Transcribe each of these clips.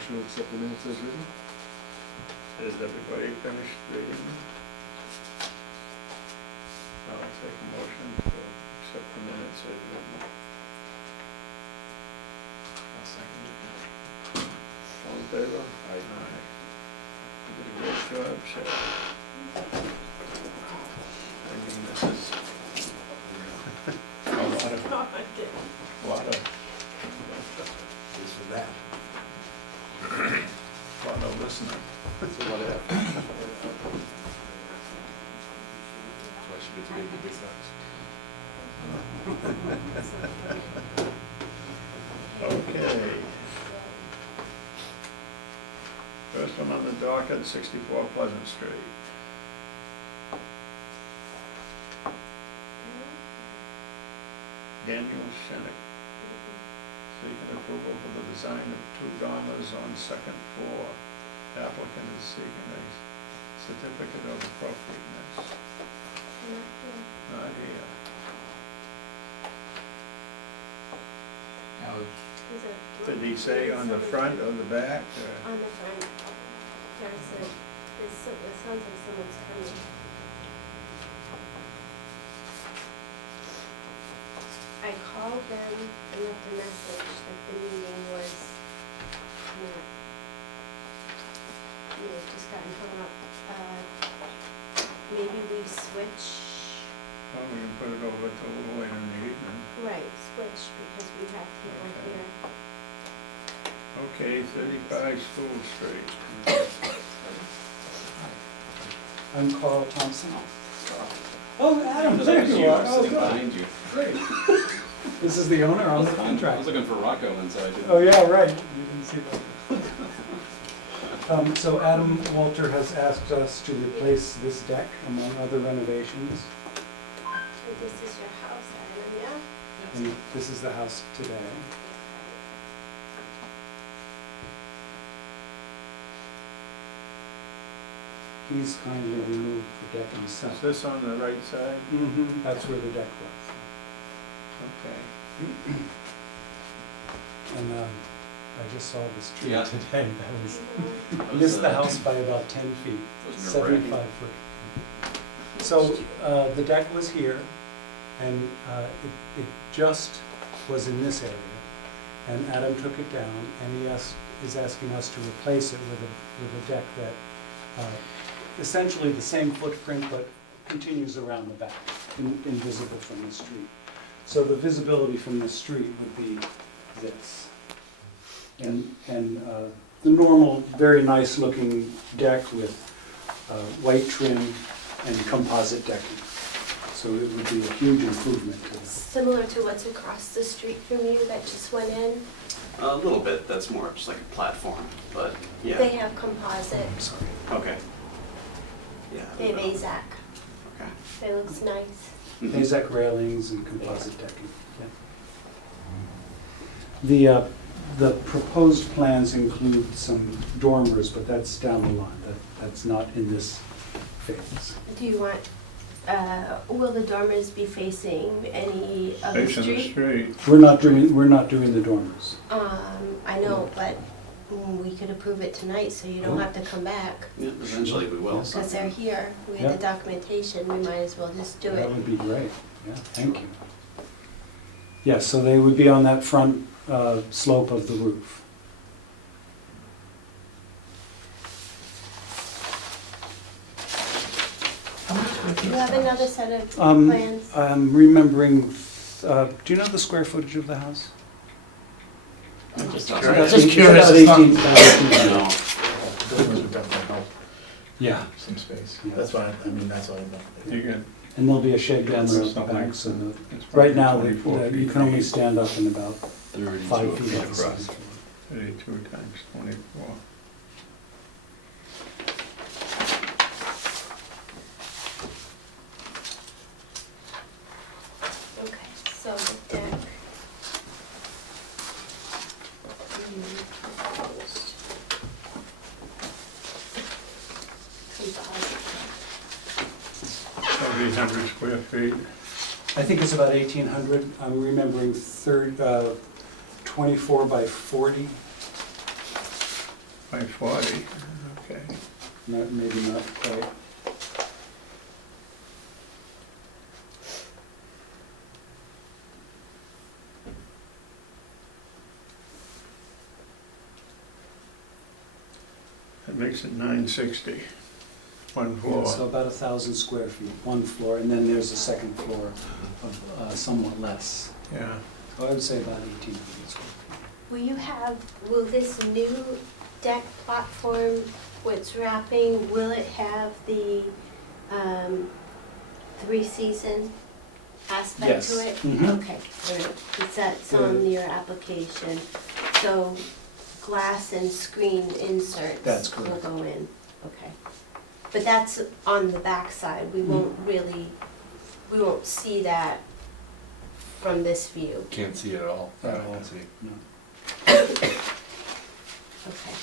motion to accept the minutes as written. Is everybody finished reading them? I'll take a motion to accept the minutes as written. I'll second it. All in favor? Aye. You did a great job, Chad. I mean, this is a lot of Thanks for that. listening. That's a lot of effort. That's why she gets to get the big bucks. Okay. First one on the docket, 64 Pleasant Street. Daniel Shinnick, seeking approval for the design of 2 dormers on 2nd floor. Applicant is seeking a certificate of appropriateness. Not here. Did he say on the front or the back? On the front. It sounds like someone's coming. I called them and left a message that the meeting was not, just gotten hung up. Maybe we switch. Well, we can put it over to a little later in the evening. Right, switch because we have people here. Okay, 35 School Street. I'm Carl Thompson. Oh, Adam, there you are. Oh, Sitting good. behind you. Great. This is the owner on the I contract. was looking for Rocco inside. Oh, yeah, right. You didn't see that. So Adam Walter has asked us to replace this deck among other renovations. So this is your house, Adam, yeah? And this is the house today. He's kindly removed the deck Is himself. this on the right side? That's where the deck was. Okay. And I just saw this tree Yeah. today. That was Mhm. missed the house by about 10 feet, Was nerve-wracking. 75 foot. So the deck was here, and it just was in this area. And Adam took it down, and he is asking us to replace it with a deck that essentially the same footprint, but continues around the back, invisible from the street. So the visibility from the street would be this. And the normal, very nice looking deck with white trim and composite decking. So it would be a huge improvement to this. Similar to what's across the street from you that just went in. A little bit, that's more just like a platform, but yeah. They have composite, Sorry. Okay. Yeah. they have AZAC. Okay. It looks nice. AZAC railings and composite decking. Yeah. The proposed plans include some dormers, but that's down the line. That's not in this phase. Do you want, will the dormers be facing any of the Facing the street? street. We're not doing the dormers. I know, but we could approve it tonight, so you don't have to come back. Yeah, eventually we will. Yes. Because they're here, we have the documentation, we might as well just do That it. would be great. Yeah, thank you. Yes, so they would be on that front slope of the roof. Do you have another set of Um, plans? I'm remembering, do you know the square footage of the house? Just About curious. Just 18 curious, about it's not- 18 about 18. No. Dormers would definitely help Yeah, some space. Yeah. That's fine, I mean, that's all I know. You can, and there'll be a shed dormer at the Something like back, so the, it's right probably now, 24 you feet can only deep. stand up in about 32 5 feet feet off the across. side. 32 times 24. Okay, so the deck. Composite. 1,300 square feet. I think it's about 1,800. I'm remembering 24 by 40. by 40, okay. Not, maybe not quite. That makes it 960, one floor. So about 1,000 square feet, one floor, and then there's a second floor of somewhat less. Yeah, So I would say about 1,800 square feet. Will this new deck platform, what's wrapping, will it have the, three-season aspect Yes. to it? Mhm. Okay, all right, because that's on your application, so glass and screen inserts That's will correct. go in, okay. But that's on the back side, we won't really, we won't see that from this view, Can't see it at all. At I all. can see. No. okay.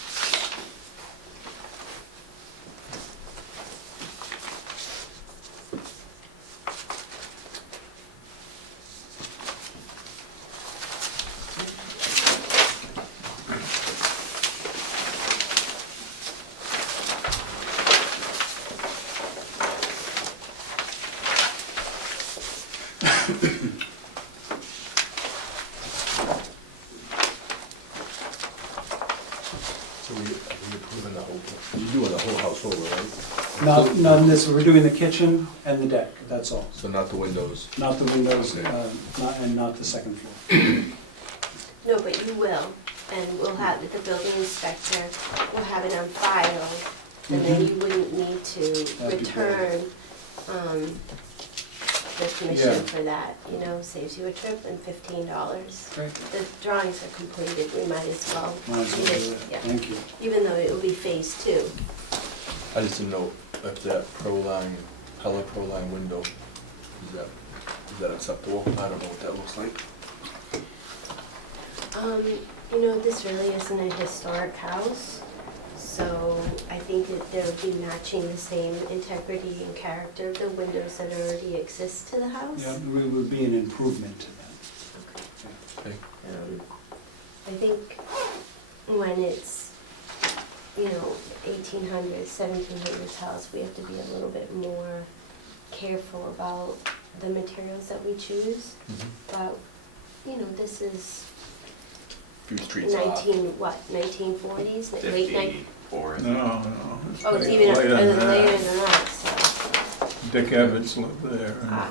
So we approving the whole, you're doing the whole house over, right? Not in this, we're doing the kitchen and the deck, that's all. So not the windows? Not the windows, Okay. not the second floor. No, but you will, and we'll have, the building inspector will have it on file, and then Mhm. you wouldn't need to That'd be return, the commission Yeah. for that, you know, saves you a trip and $15. Great. The drawings are completed, we might as well. Might as well do it, do it. yeah. Thank you. Even though it will be phase two. I just didn't know if that Proline, color Proline window, is that acceptable? I don't know what that looks like. You know, this really isn't a historic house, so I think that they'll be matching the same integrity and character of the windows that already exist to the house. Yeah, it would be an improvement to that. Okay. Okay. I think when it's, you know, 1800s, 1700s house, we have to be a little bit more careful about the materials that we choose. But, you know, this is Few streets off. 1940s, late 54. no. Oh, it's even later later than that. than that, so, Dick Evans lived there. and ah,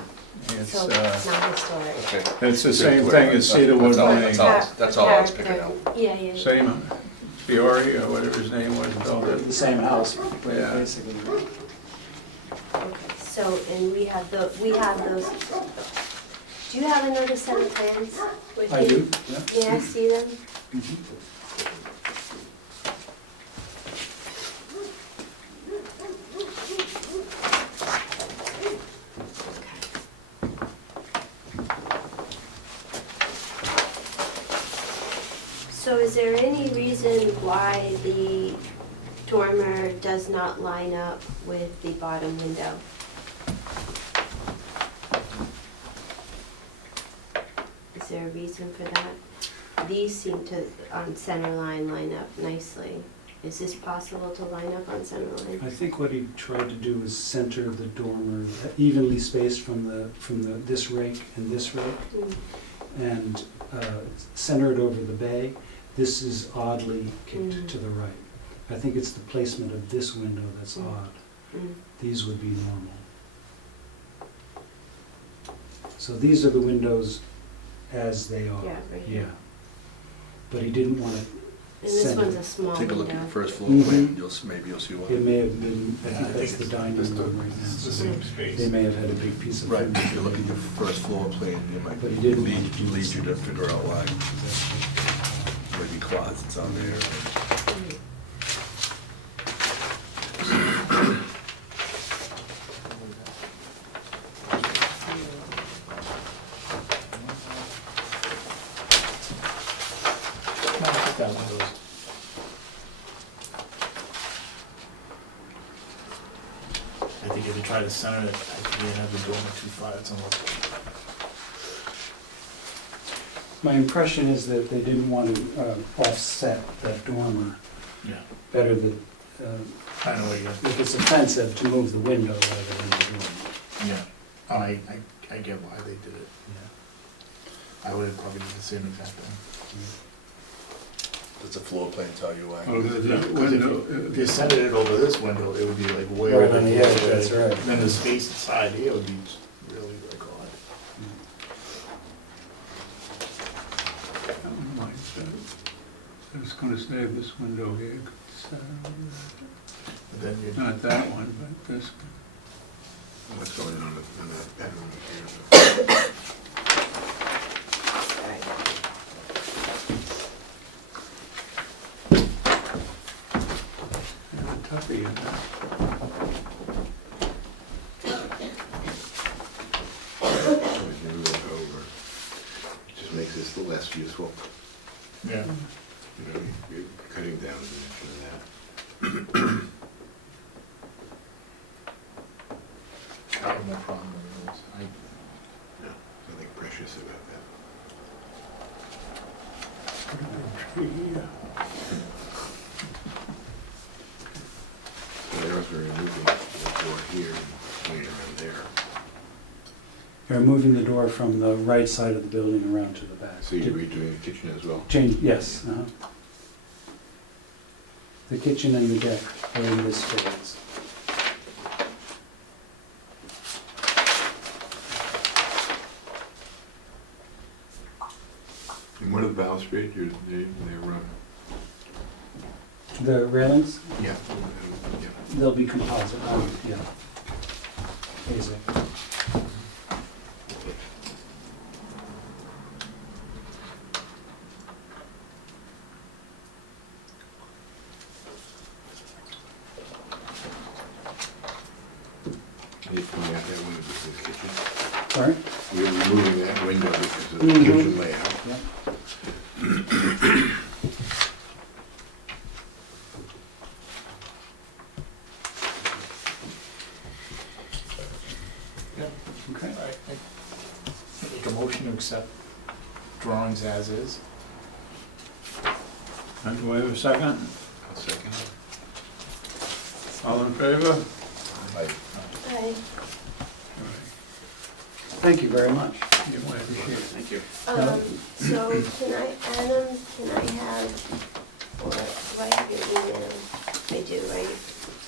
It's, so it's not historic. Okay. it's the same thing as Cedarwood That's all- Lane. that's all. That's all I was picking out. Yeah, yeah, yeah. Same, Fiore or whatever his name was, built it. The same house, Yeah. basically. Okay, so, and we have those, do you have another set of plans with you? I do, yeah. May I see them? Mhm. So is there any reason why the dormer does not line up with the bottom window? Is there a reason for that? These seem to, on center line up nicely. Is this possible to line up on center line? I think what he tried to do was center the dormer evenly spaced from this rake and this rake, Mm, and center it over the bay. This is oddly kicked Mm. to the right. I think it's the placement of this window that's Mm. odd. mm. These would be normal. So these are the windows as they are. Yeah, right here. Yeah. But he didn't want to And this center one's it. a small Take a look at window. the first floor Mhm. plan, maybe you'll see It why. may have been, I Yeah, think I that's think the it's dining just room right It's the now. same space. They may have had a big piece of. Right, if you furniture. look at your first floor plan, you might But he didn't lead want to do this. you to figure out why, maybe closets on there. Mm. No, I think that windows. I think if you try to center it, I think you have the dormer too far, it's almost. My impression is that they didn't want to offset that dormer Yeah. better that, I know what you, if it's offensive, to move the window rather than the door. yeah, I get why they did it. I would have probably did the same exact thing. Does the floor plan tell you why? Oh, if you centered it over this window, it would be like way Right over on the here. edge, that's right. And then the space inside here would be really like odd. I was gonna say this window here, But then you'd, not that one, but this. What's going on in the bedroom here? Sorry. Toughie in there. Always move it over. It just makes this less useful. yeah, You know, you're cutting down a dimension of that. I have no problem with this. No, nothing precious about that. Put a big tree here. So they're also removing the door here and putting it around there. You're moving the door from the right side of the building around to the back. So you're redoing the kitchen as well? Change, yes. The kitchen and the deck are in this phase. And what are the balustrade, they're, The railings, yeah, they'll be composite, yeah. Easy. You're pulling out that window because of the kitchen. Sorry? You're removing that window because of the Mhm. kitchen layout. Yep. Okay. I make a motion to accept drawings as is. And do I have a second? I'll second it. All in favor? I, Hi. Thank you very much. You might appreciate it. Thank you. So can I, Adam, can I have, or do I have your email? I do, right?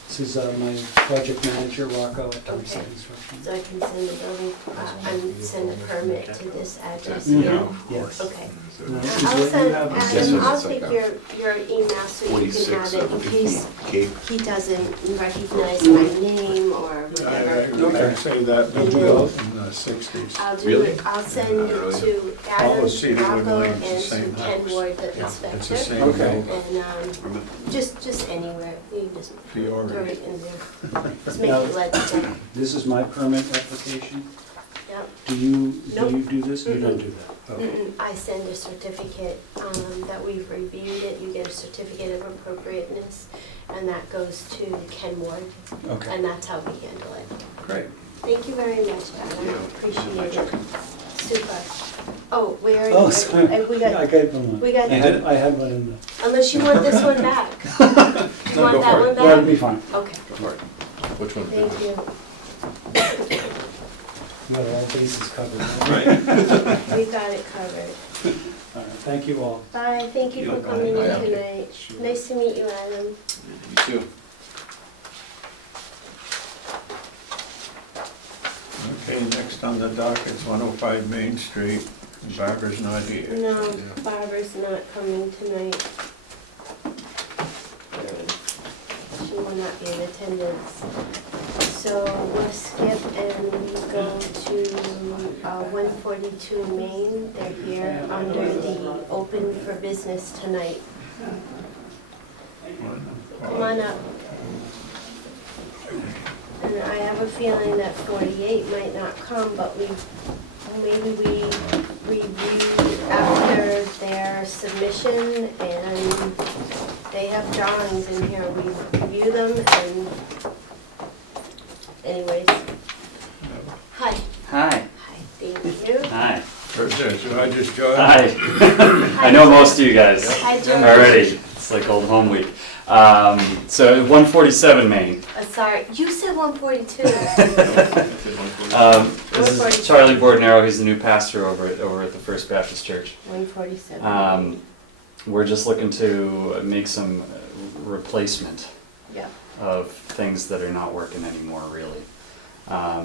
This is my project manager, Rocco, at Thompson Okay. Construction. So I can send the building, send a permit to this address Mhm. here? Yes. Okay. So- No. I'll Is what you send, have- Adam, Yes, I'll it's like take a your email so you can 46 have it in case Cape. he doesn't recognize my name or whatever. I say that And built then- in the sixties. I'll do Really? it, I'll send it Really? to All Adam, the Cedarwood Rocco, Lane's the and to same Ken house. Ward, the It's the inspector. same Okay. building. And, just anywhere, you can just throw Fiore. it in there. Just make Now- it legible, This is my permit application. yep. Do you Nope. do this? You don't Mm-mm. do that? Okay. I send a certificate, that we've reviewed it, you get a certificate of appropriateness, and that goes to Ken Ward, Okay, and that's how we handle it. great. Thank you very much, Adam, appreciate it. Super. Oh, we already, Oh, sorry. we Yeah, I got, gave them one. we got- I had one in the. unless you want this one back. You No, want go that for it. one That'll back? be fine. Okay, which one? thank you. You got all bases covered. We've got it covered. All right, thank you all. Bye, thank you for Bye. coming in Bye. tonight. Nice to meet you, Adam. You too. Okay, next on the docket's 105 Main Street. Barbara's not here. No, Barbara's not coming tonight. She will not be in attendance. So we'll skip and go to 142 Main. They're here under the open for business tonight. Come on up. And I have a feeling that 48 might not come, but maybe we reviewed after their submission, and they have drawings in here, we review them, and anyways. Hi. Hi. Hi, thank you. Hi. Where's this? I just joined. Hi. I know most of you guys Hi, George. already. It's like old home week. So 147 Main. Sorry, you said 142. This is Charlie Bordenaro. He's the new pastor over at the First Baptist Church. 147. We're just looking to make some replacement Yeah. of things that are not working anymore, really.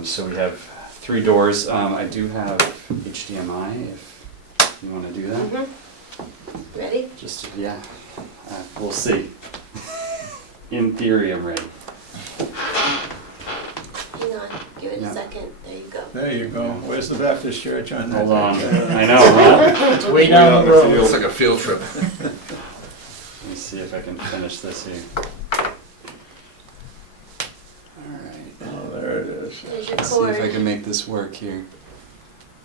So we have 3 doors. I do have HDMI if you want to do that. Mm-hmm. Ready? Just, yeah, we'll see. In theory, I'm ready. Hang on, give it Yeah. a second. There you go. There you go. Where's the Baptist church on that? Hold on. picture? I know, right? It's way down the road. It's like a field trip. Let me see if I can finish this here. Alright. Oh, there it is. There's your Let's see if I cord. can make this work here.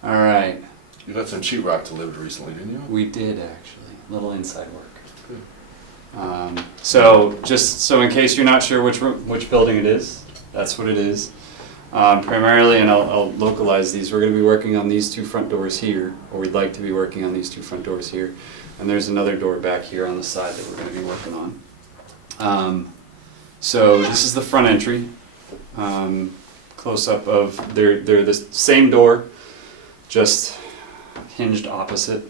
Alright. You got some sheetrock delivered recently, didn't you? We did actually. Little inside work. So just so in case you're not sure which building it is, that's what it is. Primarily, and I'll localize these, we're going to be working on these 2 front doors here, or we'd like to be working on these 2 front doors here. And there's another door back here on the side that we're going to be working on. So this is the front entry. Close up of, they're the same door, just hinged opposite.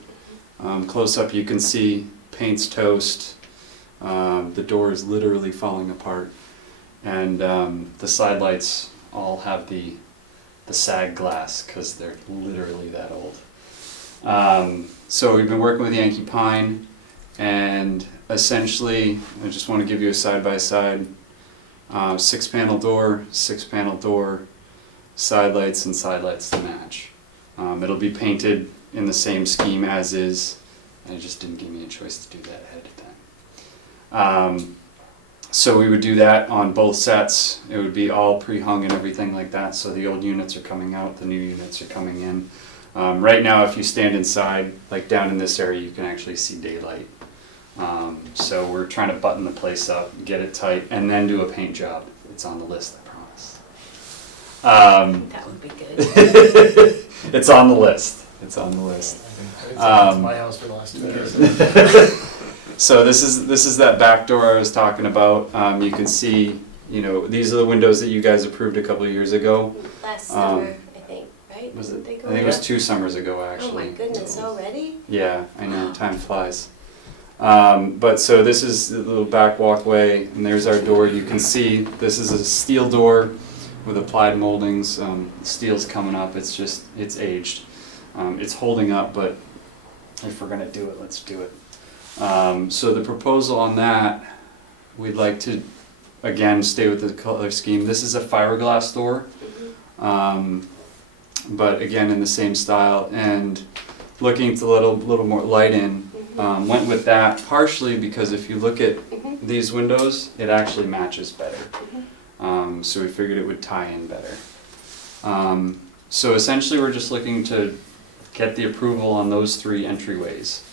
Close up you can see paint's toast. The door is literally falling apart, and the side lights all have the sag glass because they're literally that old. So we've been working with Yankee Pine, and essentially I just want to give you a side-by-side 6-panel door, 6-panel door, side lights and side lights to match. It'll be painted in the same scheme as is. And it just didn't give me a choice to do that ahead of time. So we would do that on both sets. It would be all pre-hung and everything like that. So the old units are coming out, the new units are coming in. Right now, if you stand inside, like down in this area, you can actually see daylight. So we're trying to button the place up, get it tight, and then do a paint job. It's on the list, I promise. That would be good. It's on the list. It's on the list. It's my house for the last 2 years. So this is that back door I was talking about. You can see, these are the windows that you guys approved a couple of years ago. Last summer, I think, right? Was it? Didn't they I go think it was there? 2 summers ago, Oh actually. my goodness, already? Yeah, I know, time flies. But so this is the little back walkway, and there's our door. You can see this is a steel door with applied moldings. Steel's coming up. It's aged. It's holding up, but if we're gonna do it, let's do it. So the proposal on that, we'd like to, again, stay with the color scheme. This is a fiberglass door, but again in the same style, and looking to let a little more light in. Went with that partially because if you look at these windows, it actually matches better. So we figured it would tie in better. So essentially we're just looking to get the approval on those 3 entryways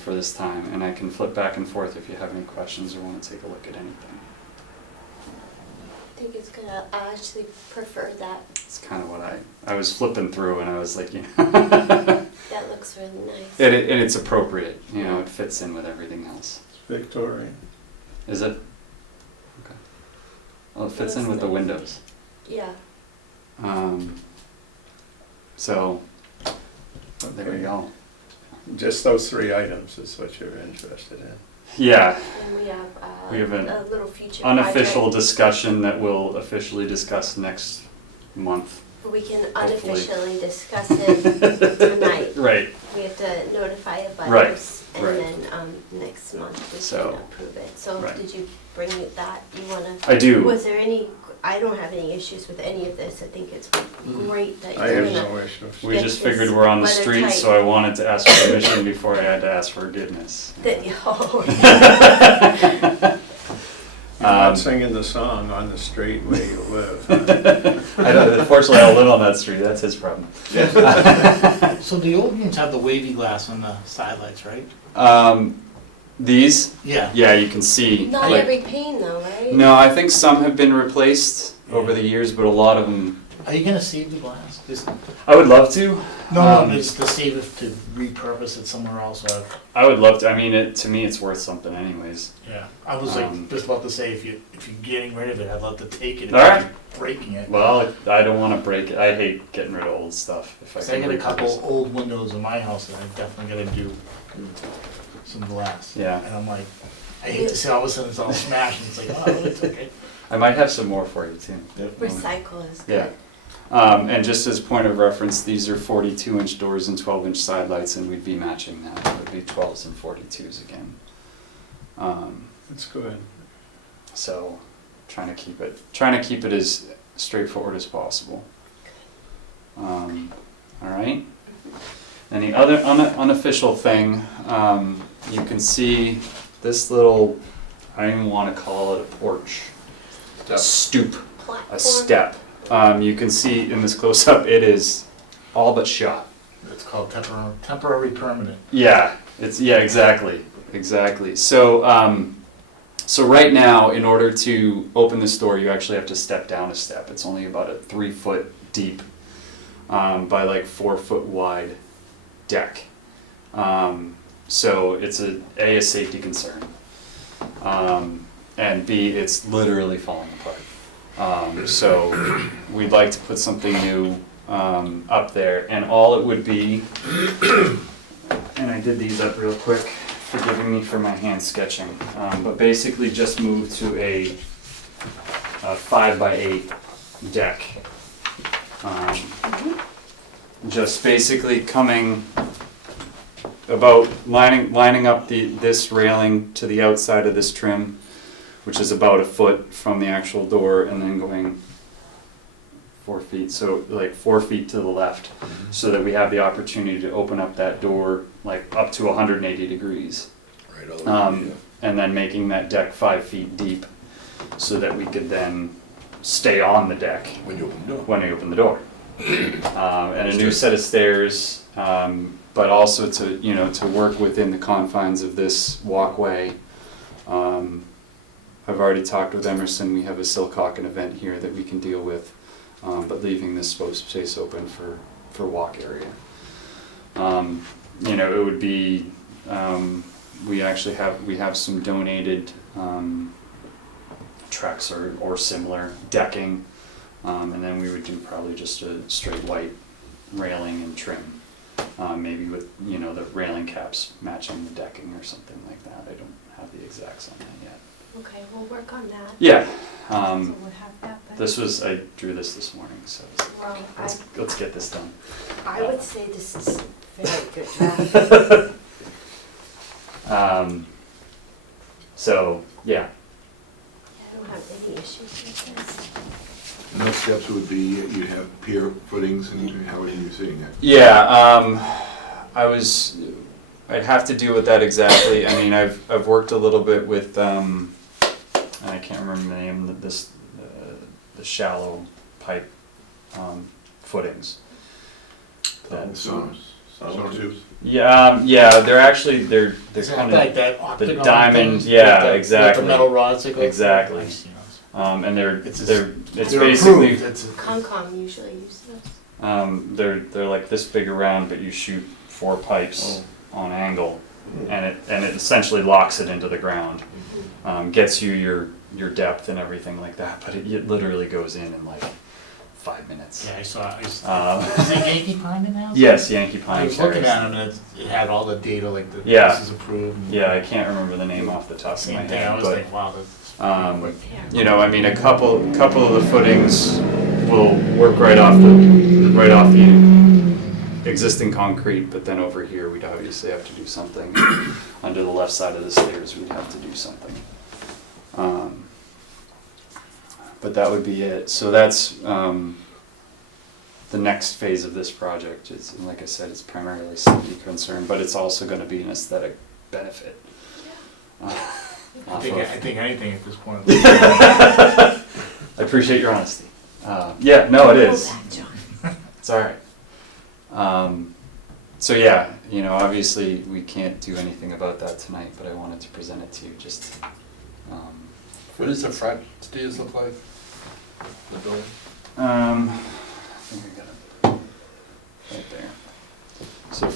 for this time, and I can flip back and forth if you have any questions or want to take a look at anything. I think it's good. I actually prefer that. It's kind of what I was flipping through, and I was like, That looks really nice. and it's appropriate, it fits in with everything else. Victorian. Is it? Okay. Well, it fits in with the windows. Yeah. So, there we go. Just those 3 items is what you're interested in. Yeah, And we have an a little future unofficial project. discussion that we'll officially discuss next month. We can hopefully. unofficially discuss it tonight. Right. We have to notify the Right, butters, and right. then next month we So, can approve it. So right. did you bring it that, you wanna? I do. Was there any, I don't have any issues with any of this. I think it's great that I you're have gonna. no issues. We Get just this figured we're on the weather street, tight. so I wanted to ask for permission before I had to ask for forgiveness. You're not singing the song on the street where you live. Huh? I don't, unfortunately, I don't live on that street. That's his problem. So the old ones have the wavy glass on the side lights, right? These, Yeah. yeah, you can see. Not like- every pane though, right? No, I think some have been replaced over the years, but a lot of them Are you gonna save the glass? Just, I would love to. no, just to save it, to repurpose it somewhere else, or, I would love to. I mean, to me, it's worth something anyways. yeah. I was just about to say, if you're getting rid of it, I'd love to take it. If Alright. you're breaking it. Well, I don't want to break it. I hate getting rid of old stuff. If I So I can got a couple repurpose it. old windows in my house that I definitely gotta do some glass. Yeah. And I'm like, I hate to say all of a sudden it's all smashed, and it's like, oh, it's okay. I might have some more for you too. Recycle is good. Yeah. And just as point of reference, these are 42-inch doors and 12-inch side lights, and we'd be matching that. It would be 12s and 42s again. That's good. So, trying to keep it as straightforward as possible. All right. And the other unofficial thing, you can see this little, I don't even want to call it a porch, stoop, Platform. a step. You can see in this close-up, it is all but shot. It's called temporary permanent. Yeah, exactly. So, so right now, in order to open this door, you actually have to step down a step. It's only about a 3-foot deep by like 4-foot wide deck. So it's a safety concern, and B, it's literally falling apart. So we'd like to put something new up there, and all it would be, and I did these up real quick, forgiving me for my hand sketching, but basically just move to a 5x8 deck. Just basically coming about lining up this railing to the outside of this trim, which is about a foot from the actual door, and then going 4 feet, so like 4 feet to the left, so that we have the opportunity to open up that door like up to 180 degrees. Right, all the way, yeah. And then making that deck 5 feet deep, so that we could then stay on the deck When you open the door. when we open the door. And a new set of stairs, but also to work within the confines of this walkway. I've already talked with Emerson. We have a Silcocken event here that we can deal with, but leaving this space open for walk area. It would be, we have some donated Trex or similar decking, and then we would do probably just a straight white railing and trim, maybe with the railing caps matching the decking or something like that. I don't have the exacts on that yet. Okay, we'll work on that. Yeah. So we'll have that by. I drew this morning, so Well, let's get this done. I would say this is very good draft. So yeah. I don't have any issues with this. The next steps would be you'd have pier footings, and how are you seeing that? Yeah, I'd have to deal with that exactly. I mean, I've worked a little bit with, I can't remember the name of this, the shallow pipe footings. Sonotubes? Yeah, they're actually, they're Is it kind like of, that octagon diamond, thing? yeah, With the exactly. metal rods that go. Exactly. Nice, you know. and It's it's They're basically, approved. It's a- Concom usually use those. they're like this big around, but you shoot 4 pipes on angle, and it essentially locks it into the ground. Gets you your depth and everything like that, but it literally goes in like 5 minutes. Yeah, I saw is it Yankee Pine in there? Yes, Yankee Pine. I was looking carries at them and it had all the data, like the Yeah. this is approved. and- Yeah, I can't remember the name off the top of my Same thing, I head, was but thinking, wow, that's. I mean, a couple of the footings will work right off the existing concrete, but then over here we'd obviously have to do something. Under the left side of the stairs, we'd have to do something. But that would be it. So that's the next phase of this project. Is, like I said, it's primarily safety concern, but it's also going to be an aesthetic benefit. I think anything at this point. I appreciate your honesty. Yeah, no, it is. It's all right. So yeah, obviously we can't do anything about that tonight, but I wanted to present it to you just. What does the front stairs look like? The building?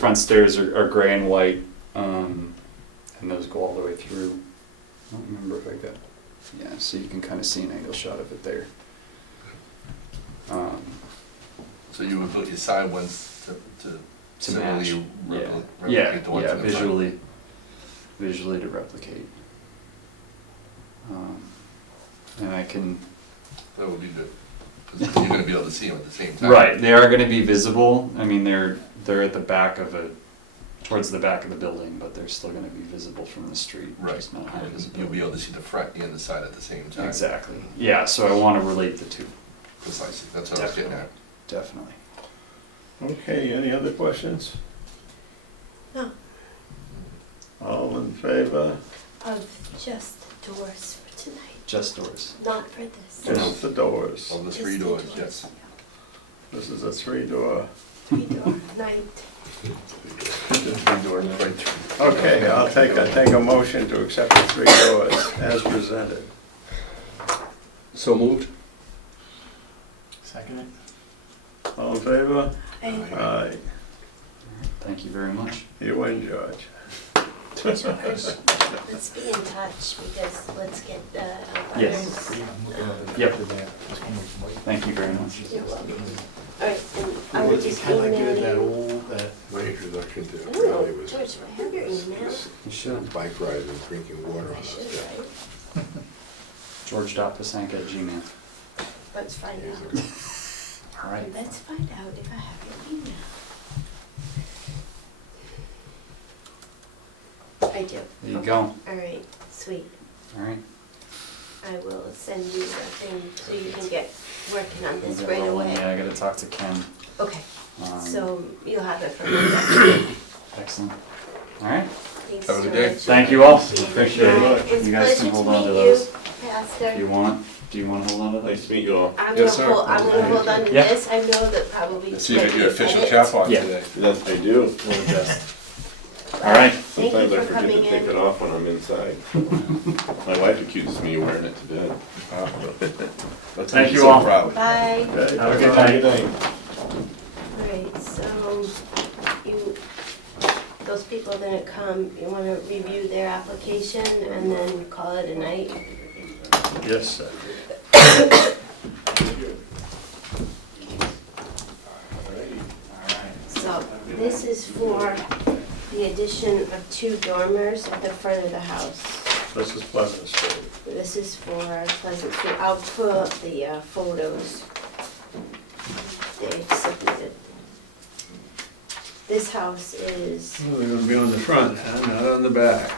front stairs are gray and white, and those go all the way through. I don't remember if I got, yeah, so you can kind of see an angle shot of it there. So you would put your side ones to match. similarly Yeah, replicate the ones yeah, in the front? visually to replicate. And I can, That would be good, because you're gonna be able to see them at the same time. right, they are gonna be visible. I mean, they're at the back of towards the back of the building, but they're still gonna be visible from the street, Right, just not high and you'll visibility. be able to see the front and the side at the same time. Exactly, yeah, so I wanna relate the two, Precisely, that's what I was getting at. definitely. Okay, any other questions? No, All in favor? of just doors for tonight, Just doors. not for this. Just the doors. Of the Just three the doors, yes. This is a 3-door. 3-door night. Three-door, right. Okay, I'll take a motion to accept the 3 doors as presented. So moved? Second it? All in favor? And Aye. Thank you very much. You win, George. George, let's be in touch because let's get Yes. others. Yep. Just one more. Thank you very much. You're welcome. All right, and I would just Kind of like email give it that you. old, that, My introduction to Oh, Raleigh was George, do I have your email? You should. bike rides and drinking water on I those should, steps. right? George.pasanka@gmail. Let's find Years out. ago. All right. Let's find out if I have your email. I do. There you Okay. go. All right, sweet. All right. I will send you the thing so you can get working on this We'll get right rolling. away. Yeah, I gotta talk to Ken. Okay, Um, so you'll have it from Monday. Excellent. All right. Thanks, Have a good day. George. Thank you all. See you Appreciate tonight. it. It's You a guys pleasure can to hold on to meet those. you, Pastor. Do you want to hold on to those? Nice to meet you all. I'm Yes, gonna sir. hold, I'm gonna hold on to Yeah. this. I know that probably. Let's see if might you're be official edit. chap on Yeah. today. Yes, I do. We'll adjust. All right. Thank you Sometimes I for forget to coming take it in. off when I'm inside. My wife accuses me of wearing it to bed. Let's Thank make you so all. proud. Bye. Okay, Have a good Good night. night. Alright, so you, those people didn't come, you wanna review their application and then call it a night? Yes, sir. So, this is for the addition of 2 dormers at the front of the house. This is Pleasant Street. This is for Pleasant Street, I'll put the photos they've submitted. This house is, Oh, they're gonna be on the front, not on the back.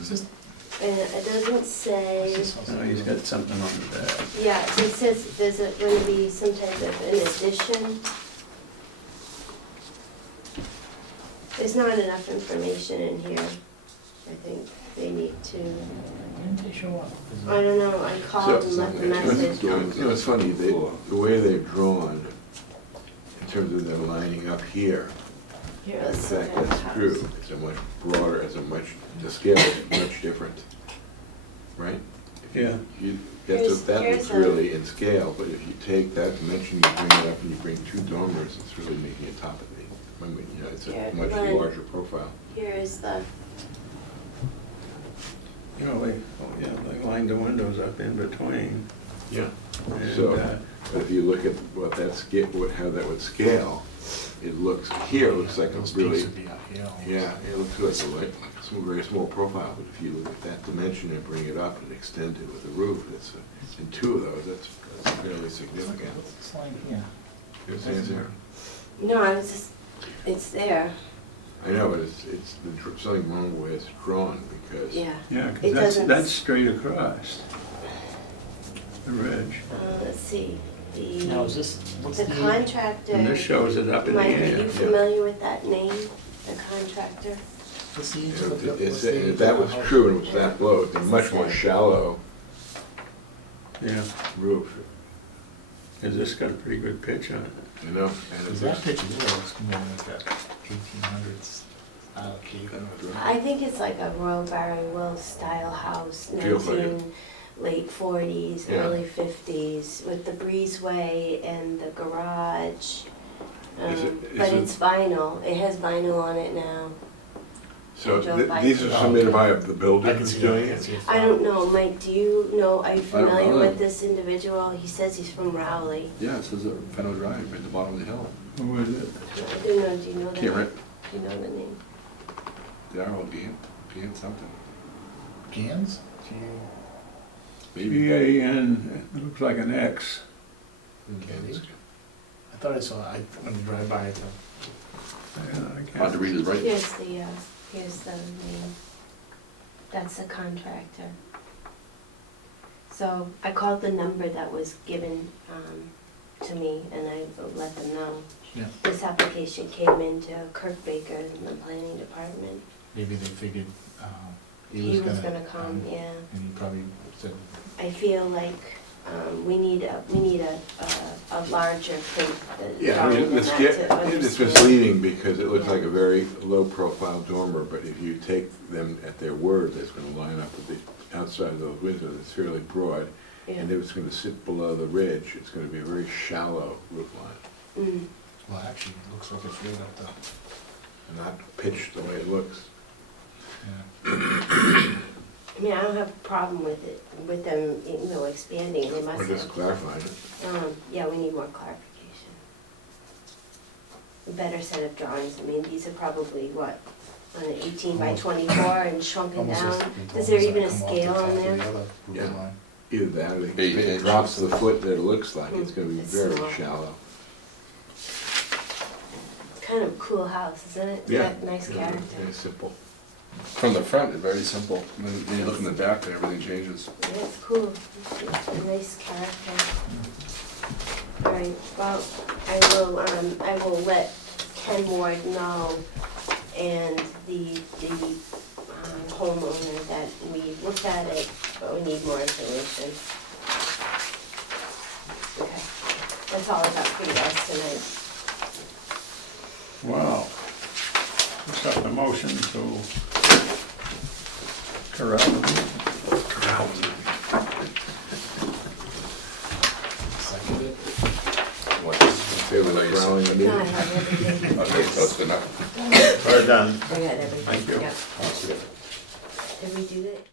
is this, and it doesn't say, No, he's got something on the back. yeah, it says there's going to be some type of an addition. There's not enough information in here. I think they need to, didn't they show up? Is I it- don't know, I called and left a message. You know, it's funny, the way they've drawn, in terms of them lining up here, Here, in let's look fact, at the that's house. true. It's a much broader, the scale is much different, right? Yeah. Here's That looks a- really in scale, but if you take that dimension, you bring it up and you bring 2 dormers, it's really making it top of the, I mean, you know, it's Yeah, a much Glenn. larger profile. Here is the, You know, they lined the windows up in between. Yeah. And, So, but if you look at what that scale, how that would scale, it looks, here it looks like a Those really, peaks would be up here almost. yeah, it looks like a very small profile, but if you look at that dimension and bring it up and extend it with the roof, in 2 of those, that's fairly significant. What's this line here? You know what I'm saying, Sarah? no, I was just, it's there, I know, but something wrong with the way it's drawn, because. yeah. Yeah, It because doesn't- that's straight across the ridge. Let's see, Now, is this, what's the the? contractor, And this shows it up in the Mike, are air. you familiar with that name, the contractor? What's the You age know, of the? If what's the age of that the was house? true and it was that low, it's a much more shallow Yeah, roof, because this got a pretty good pitch on it. you know? And Because if that it's- picture there looks more like that 1800s style cape. I think it's like a Royal Barry Wills style house, Feels like it. late 40s, Yeah. early 50s, with the breezeway and the garage. Is it- But is it- it's vinyl, it has vinyl on it now. So I drove by these are today. submitted by the builder I can who's see doing it, I it? can see it. I don't know, Mike, do you know, are you familiar know with them. this individual? He says he's from Rowley. Yeah, it says Fennel Drive, right at the bottom of the hill. Who is it? I don't know, do you know that? Can't rent, Do you know the name? Darrell Gant something. Gans? Maybe. G-A-N, it looks like an X. I thought I saw it, when you drive by it, Yeah, I Hard to can't. read his writing. Here's the name. That's the contractor. So I called the number that was given, to me, and I let them know. yeah, This application came into Kirk Baker in the planning department. maybe they figured, He was gonna come, yeah. And he probably said, I feel like, we need a larger print, Yeah, I mean, drawing than that to understand. it's misleading because it looks like a very low-profile dormer, but if you take them at their word, it's gonna line up with the outside of those windows, it's fairly broad. Yeah. And if it's gonna sit below the ridge, it's gonna be a very shallow roof line, Mm. well, actually, it looks like it's right up the, not pitched the way it looks. yeah. I mean, I don't have a problem with it, with them, expanding, they must Or just have. clarifying it. Yeah, we need more clarification. A better set of drawings, I mean, these are probably, what, on an 18 by 24 and shrunken Almost as- down? it's Is there almost even a like come off the scale top on of the there? other roof Yeah. line. Either that or Eight it inches. drops the foot that it looks like, it's gonna be It's very small. shallow. It's kind of a cool house, isn't it? It's Yeah. got nice Very- character. Very simple. From the front, it's very simple. When you look in the back, then everything changes. Yeah, it's cool. It's a nice character. All right, well, I will let Ken Ward know and the homeowner that we looked at it, but we need more information. Okay, that's all I got for you guys tonight. Wow. Accept the motion to corral. Seconded. Say it was growling the No, I meat. have everything. Okay, that's good enough. We're done. I got everything. Thank you. Yep. Did we do that?